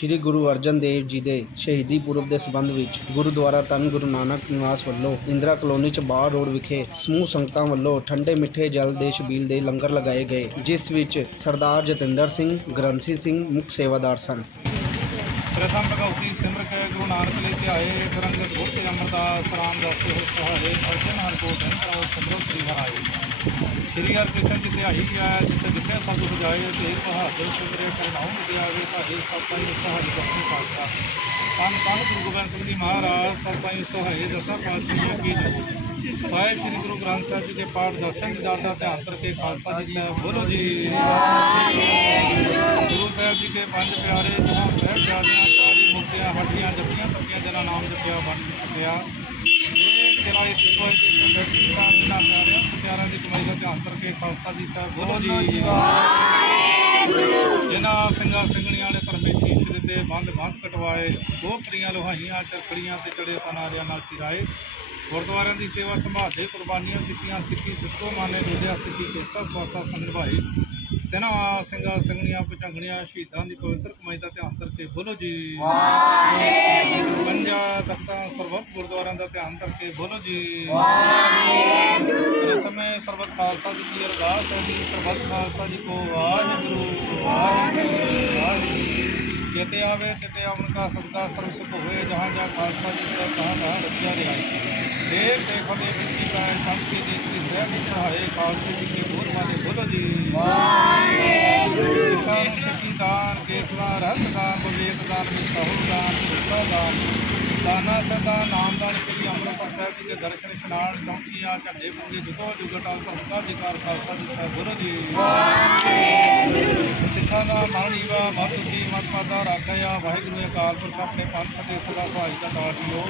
ਸ੍ਰੀ ਗੁਰੂ ਅਰਜਨ ਦੇਵ ਜੀ ਦੇ ਸ਼ਹੀਦੀ ਪੁਰਬ ਦੇ ਸੰਬੰਧ ਵਿੱਚ ਗੁਰਦੁਆਰਾ ਧੰਨ ਗੁਰੂ ਨਾਨਕ ਨਿਵਾਸ ਵੱਲੋਂ ਇੰਦਰਾ ਕਲੋਨੀ ਚ ਬਾਹਰ ਰੋਡ ਵਿਖੇ ਸਮੂਹ ਸੰਗਤਾਂ ਵੱਲੋਂ ਠੰਡੇ ਮਿੱਠੇ ਜਲ ਦੇ ਛਬੀਲ ਦੇ ਲੰਗਰ ਲਗਾਏ ਗਏ, ਜਿਸ ਵਿੱਚ ਸਰਦਾਰ ਜਤਿੰਦਰ ਸਿੰਘ, ਗ੍ਰੰਥੀ ਸਿੰਘ, ਮੁੱਖ ਸੇਵਾਦਾਰ ਸਨ। ਪ੍ਰਥਮ ਭਗਉਤੀ ਸਿਮਰ ਕੇ ਗੁਰੂ ਨਾਨਕ ਲੈ ਕੇ ਆਏ ਗੁਰੰਗ ਗੁਰਤ ਅਮਰਦਾਸ ਰਾਮ ਦਾਸੇ ਹੋ ਸਹਾਰੇ ਅਰਜਨ ਹਰ ਕੋ ਧਨ ਕਰੋ ਸਭਰੋ ਸ੍ਰੀ ਹਰਾਏ ਸ੍ਰੀ ਹਰਿ ਕ੍ਰਿਸ਼ਨ ਜੀ ਤੇ ਆਈ ਗਿਆ ਜਿਸੇ ਜਿੱਥੇ ਸਭ ਬੁਝਾਏ ਤੇ ਬਹਾਦਰ ਸੁਗਰੇ ਕਰਨਾਉ ਦੇ ਆਵੇ ਭਾਏ ਸਤਾਈ ਸਹਾਈ ਬਖਸ਼ੀ ਪਾਤਸ਼ਾਹ ਤਨ ਗੁਰੂ ਗੋਬਿੰਦ ਸਿੰਘ ਜੀ ਮਹਾਰਾਜ ਸਤਾਈ ਸਹਾਈ ਦਸਾਂ ਪਾਤਸ਼ਾਹਾਂ ਕੀ ਜੈ ਸਾਹਿਬ ਸ੍ਰੀ ਗੁਰੂ ਗ੍ਰੰਥ ਸਾਹਿਬ ਜੀ ਦੇ ਪਾਠ ਦਰਸ਼ਨ ਦੀਦਾਰ ਦਾ ਧਿਆਨ ਕਰਕੇ ਖਾਲਸਾ ਜੀ ਸਾਹਿਬ, ਬੋਲੋ ਜੀ। ਗੁਰੂ ਸਾਹਿਬ ਜੀ ਦੇ ਪੰਜ ਪਿਆਰੇ, ਜਹਾਂ ਸਹਿਬ ਜਾਦਿਆਂ ਚਾਰੀ ਮੁਕਤੀਆਂ, ਹੱਡੀਆਂ ਜਪੀਆਂ ਤਪੀਆਂ ਜਨਾਂ ਨਾਮ ਜਪਿਆ ਬਣ ਚੁੱਕਿਆ ਇਹ ਜਲਾਏ ਤਿਸਵਾਈ ਦੇ ਤੋਂ ਬੈਠੀ ਤਾਂ ਜਿਨ੍ਹਾਂ ਪਿਆਰਿਆਂ ਪਿਆਰਾਂ ਦੀ ਕਮਾਈ ਦਾ ਧਿਆਨ ਕਰਕੇ ਖਾਲਸਾ ਜੀ ਸਾਹਿਬ ਬੋਲੋ ਜੀ। ਜਿਨ੍ਹਾਂ ਸਿੰਘਾਂ ਸਿੰਘਣੀਆਂ ਨੇ ਧਰਮੇ ਸ਼ੀਸ਼ ਦਿੱਤੇ ਬੰਦ ਬੰਦ ਕਟਵਾਏ ਗੋਪਰੀਆਂ ਲੋਹਾਈਆਂ ਚੱਕੜੀਆਂ ਤੇ ਚੜੇ ਪਨਾਰਿਆਂ ਨਾਲ ਚਿਰਾਏ। ਗੁਰਦੁਆਰਿਆਂ ਦੀ ਸੇਵਾ ਸੰਭਾਲ ਦੇ ਕੁਰਬਾਨੀਆਂ ਦਿੱਤੀਆਂ ਸਿੱਖੀ ਸਿੱਖੋ ਮਾਨੇ ਦੁਦਿਆ ਸਿੱਖੀ ਕੇਸਾ ਸਵਾਸਾ ਸੰਭਾਈ ਤਿਨਾਂ ਸਿੰਘਾਂ ਸਿੰਘਣੀਆਂ ਪਚੰਗਣੀਆਂ ਸ਼ਹੀਦਾਂ ਦੀ ਪਵਿੱਤਰ ਕਮਾਈ ਦਾ ਧਿਆਨ ਕਰਕੇ ਬੋਲੋ ਜੀ। ਪੰਜਾ ਤਖਤਾਂ ਸਰਬੱਤ ਗੁਰਦੁਆਰਿਆਂ ਦਾ ਧਿਆਨ ਕਰਕੇ ਬੋਲੋ ਜੀ। ਪ੍ਰਥਮੇ ਸਰਬੱਤ ਖਾਲਸਾ ਜੀ ਦੀ ਅਰਦਾਸ ਹੈ ਜੀ। ਸਰਬੱਤ ਖਾਲਸਾ ਜੀ ਕੋ ਵਾਹਿਗੁਰੂ। ਵਾਹਿਗੁਰੂ। ਵਾਹਿਗੁਰੂ ਜਿਤੇ ਆਵੇ ਜਿਤੇ ਆਵਨ ਕਾ ਸਦਕਾ ਸਰਬ ਸੁਖ ਹੋਏ ਜਹਾਂ ਜਹਾਂ ਖਾਲਸਾ ਜੀ ਸਭ ਤਹਾਂ ਤਹਾਂ ਰੱਖਿਆ ਰਿਹਾ ਦੇਵ ਤੇ ਫਲੇ ਬਿੰਦੀ ਕਾ ਸ਼ਾਂਤੀ ਦੀ ਸਹਿਬ ਜੀ ਚੜਾਏ ਖਾਲਸੇ ਜੀ ਕੇ ਬੋਲ ਮਾਨੇ ਬੋਲੋ ਜੀ ਵਾਹਿਗੁਰੂ ਸਿੱਖਾਂ ਨੂੰ ਸਿੱਖੀ ਦਾਨ ਕੇਸਵਾ ਰਸ ਦਾਨ ਵਿਵੇਕ ਦਾਨਾ ਸਦਾ ਨਾਮਦਾਨ ਸ੍ਰੀ ਅੰਮ੍ਰਿਤਸਰ ਜੀ ਦੇ ਦਰਸ਼ਨ ਇਸ਼ਨਾਨ ਚੌਂਕੀਆਂ ਝੰਡੇ ਪੁੰਗੇ ਜੁਗੋ ਜੁਗਟਾਂ ਧਰਮਤਾ ਦੀ ਕਾਰ ਖਾਲਸਾ ਜੀ ਸਾਹਿਬ ਜੀ। ਸਿੱਖਾਂ ਦਾ ਮਨ ਨੀਵਾ ਮਤ ਉੱਚੀ ਮਤ ਰਾਖਿਆ ਵਾਹਿਗੁਰੂ ਅਕਾਲ ਪੁਰਖ ਆਪਣੇ ਪੰਥ ਤੇ ਸਦਾ ਸਹਾਈ ਦਾ ਦਾਤ ਦਿਓ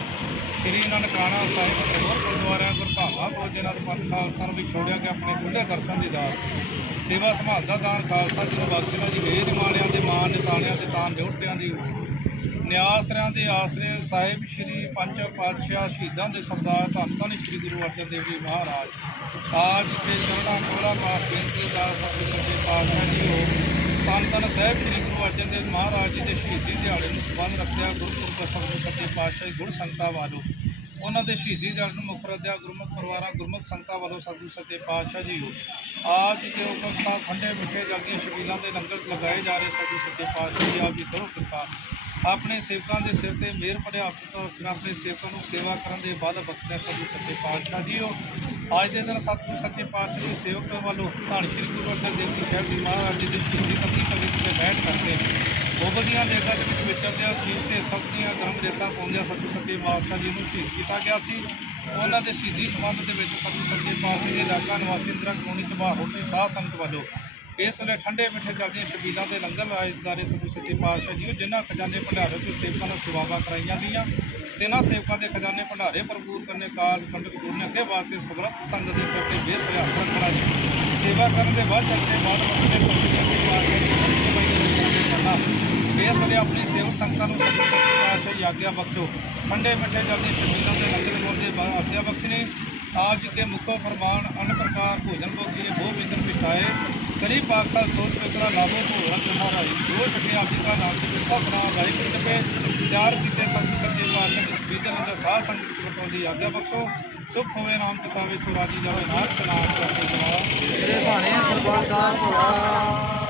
ਸ੍ਰੀ ਨਨਕਾਣਾ ਸਾਹਿਬ ਅਤੇ ਹੋਰ ਗੁਰਦੁਆਰਿਆਂ ਗੁਰਧਾਮਾਂ ਤੋਂ ਜਿਨ੍ਹਾਂ ਦੇ ਪੰਥ ਖਾਲਸਾ ਨੂੰ ਵੀ ਛੋੜਿਆ ਗਿਆ ਆਪਣੇ ਖੁੱਲੇ ਦਰਸ਼ਨ ਦੀ ਦਾਤ। ਸੇਵਾ ਸੰਭਾਲ ਦਾ ਦਾਨ ਖਾਲਸਾ ਜੀ ਨੂੰ ਬਖਸ਼ਣਾ ਜੀ। ਵੇਦ ਮਾਲਿਆਂ ਦੇ ਮਾਨ ਨਿਤਾਣਿਆਂ ਦੇ ਤਾਨ ਡਿਉਟਿਆਂ ਦੀ ਨਿਆਸਰਿਆਂ ਦੇ ਆਸਰੇ ਸਾਹਿਬ ਸ੍ਰੀ ਪੰਜ ਪਾਤਸ਼ਾਹ ਸ਼ਹੀਦਾਂ ਦੇ ਸਰਦਾਰ ਧੰਨ ਧੰਨ ਸ੍ਰੀ ਗੁਰੂ ਅਰਜਨ ਦੇਵ ਜੀ ਮਹਾਰਾਜ। ਆਜ ਦੇ ਚਰਣਾ ਕੋਲਾ ਪਾਸ ਬੇਨਤੀ ਦਾ ਸਤਿ ਸ੍ਰੀ ਪਾਤਸ਼ਾਹ ਜੀ ਹੋ ਧੰਨ ਧੰਨ ਸਾਹਿਬ ਸ੍ਰੀ ਗੁਰੂ ਅਰਜਨ ਦੇਵ ਮਹਾਰਾਜ ਜੀ ਦੇ ਸ਼ਹੀਦੀ ਦਿਹਾੜੇ ਨੂੰ ਸਬੰਧ ਰੱਖਿਆ ਗੁਰੂ ਦਾ ਸਭ ਤੋਂ ਸੱਚੇ ਪਾਤਸ਼ਾਹ ਗੁਰ ਸੰਗਤਾਂ ਵੱਲੋਂ ਉਹਨਾਂ ਦੇ ਸ਼ਹੀਦੀ ਦਿਹਾੜੇ ਨੂੰ ਮੁੱਖ ਰੱਖਿਆ ਗੁਰਮੁਖ ਪਰਿਵਾਰਾਂ, ਗੁਰਮੁਖ ਸੰਗਤਾਂ ਵੱਲੋਂ ਸਤਿਗੁਰੂ ਸੱਚੇ ਪਾਤਸ਼ਾਹ ਜੀ ਹੋ ਆਪ ਜੀ ਦੇ ਹੁਕਮ ਸਾਹਿਬ ਖੰਡੇ ਮਿੱਠੇ ਜਲਦੀਆਂ ਸ਼ਬੀਲਾਂ ਦੇ ਲੰਗਰ ਲਗਾਏ ਜਾ ਰਹੇ ਸਤਿਗੁਰੂ ਸੱਚੇ ਪਾਤਸ਼ਾਹ ਜੀ, ਆਪ ਜੀ ਕਰੋ ਕਿਰਪਾ। ਆਪਣੇ ਸੇਵਕਾਂ ਦੇ ਸਿਰ ਤੇ ਮਿਹਰ ਪੜਿਆ ਤੋਂ ਫਿਰ ਆਪਣੇ ਸੇਵਕਾਂ ਨੂੰ ਸੇਵਾ ਕਰਨ ਦੇ ਬਾਅਦ ਬਖਸ਼ਿਆ ਸਤਿਗੁਰੂ ਸੱਚੇ ਪਾਤਸ਼ਾਹ ਜੀ ਹੋ ਅੱਜ ਦੇ ਦਿਨ ਸਤਿਗੁਰੂ ਸੱਚੇ ਪਾਤਸ਼ਾਹ ਜੀ ਸੇਵਕ ਵੱਲੋਂ ਧੰਨ ਸ਼੍ਰੀ ਗੁਰੂ ਅਰਜਨ ਦੇਵ ਜੀ ਸਾਹਿਬ ਜੀ ਮਹਾਰਾਜ ਜੀ ਦੇ ਸ਼ਹੀਦੀ ਕੰਦੀ ਕਵਿਤ ਤੇ ਬੈਠ ਕਰਕੇ ਗੋਬਦੀਆਂ ਲੇਖਾਂ ਦੇ ਵਿੱਚ ਵਿਚਰਦਿਆਂ ਸੀਸ ਤੇ ਸਭ ਦੀਆਂ ਗਰਮ ਰੇਤਾਂ ਪਾਉਂਦਿਆਂ ਸਤਿਗੁਰੂ ਸੱਚੇ ਪਾਤਸ਼ਾਹ ਜੀ ਨੂੰ ਸ਼ਹੀਦ ਕੀਤਾ ਗਿਆ ਸੀ। ਉਹਨਾਂ ਦੇ ਸ਼ਹੀਦੀ ਸੰਬੰਧ ਦੇ ਵਿੱਚ ਸਤਿਗੁਰੂ ਸੱਚੇ ਪਾਤਸ਼ਾਹ ਦੇ ਇਲਾਕਾ ਨਿਵਾਸੀ ਇੰਦਰਾ ਕਲੋਨੀ ਚ ਬਾਹਰ ਦੀ ਸਾਹ ਸੰਗਤ ਵੱਲੋਂ ਇਸ ਵੇਲੇ ਠੰਡੇ ਮਿੱਠੇ ਚੱਲਦੀਆਂ ਸ਼ਬੀਲਾਂ ਦੇ ਲੰਗਰ ਲਾਏ ਜਾ ਸੱਚੇ ਪਾਤਸ਼ਾਹ ਜੀ ਜਿਨ੍ਹਾਂ ਖਜ਼ਾਨੇ ਭੰਡਾਰੇ ਚ ਸੇਵਕਾਂ ਨੂੰ ਸੇਵਾਵਾਂ ਕਰਾਈਆਂ ਗਈਆਂ। ਤੇ ਇਹਨਾਂ ਸੇਵਕਾਂ ਦੇ ਖਜ਼ਾਨੇ ਭੰਡਾਰੇ ਭਰਪੂਰ ਕਰਨੇ ਕਾਲ ਕੰਡਕ ਨੇ ਅੱਗੇ ਵਾਸਤੇ ਸਮਰੱਥ ਸੰਗਤ ਦੇ ਸਿਰ ਤੇ ਬੇਰ ਭਰਿਆ ਹੱਥ ਰੱਖਣਾ ਜੀ ਸੇਵਾ ਕਰਨ ਦੇ ਬਾਅਦ ਚੱਲਦੇ ਬਾਅਦ ਵਕਤ ਦੇ ਸਤਿਗੁਰੂ ਸੱਚੇ ਪਾਤਸ਼ਾਹ ਜੀ ਦੀ ਇਸ ਵੇਲੇ ਆਪਣੀ ਸੇਵਕ ਸੰਗਤਾਂ ਨੂੰ ਸਤਿਗੁਰੂ ਸੱਚੇ ਪਾਤਸ਼ਾਹ ਆਗਿਆ ਬਖਸ਼ੋ। ਠੰਡੇ ਮਿੱਠੇ ਜਲਦੀ ਸ਼ਬੀਲਾਂ ਦੇ ਲੰਗਰ ਲਗਾਉਂਦੇ ਆਗਿਆ ਬਖਸ਼ਣੇ। ਆਪ ਜੀ ਦੇ ਮੁਖੋ ਫਰਮਾਨ ਅਨ ਪ੍ਰਕਾਰ ਭੋਜਨ ਭੋਗੀ ਬਹੁ ਵਿੰਦਰ ਮਿਟਾਏ ਕਰੀ ਪਾਕਸਾਲ ਸੋਚ ਵਿਕਰਾ ਲਾਭੋ ਭੋਗਨ ਜਮਾਰਾਈ ਜੋ। ਸਕੇ ਆਪ ਜੀ ਦਾ ਨਾਮ ਤੇ ਕਿਸਾ ਬਣਾ ਵਾਹਿਗੁਰੂ ਜਪੇ ਤਿਆਰ ਕੀਤੇ ਸੰਤ ਸੱਚੇ ਪਾਤਸ਼ਾਹ ਦੇ ਸਪੀਜਨ ਦਾ ਸਾਹ ਸੰਗਤ ਵਿੱਚ ਵਟਾਉਂਦੀ ਆਗਿਆ ਬਖਸ਼ੋ। ਸੁਖ ਹੋਵੇ, ਨਾਮ ਚਿਤਾਵੇ ਸੁਰਾਜੀ ਜਾਵੇ, ਨਾਨਕ ਨਾਮ ਕਰਦੇ ਜਵਾ ਤੇਰੇ ਬਾਣੇ ਸਰਬੱਤ ਦਾ ਭਲਾ।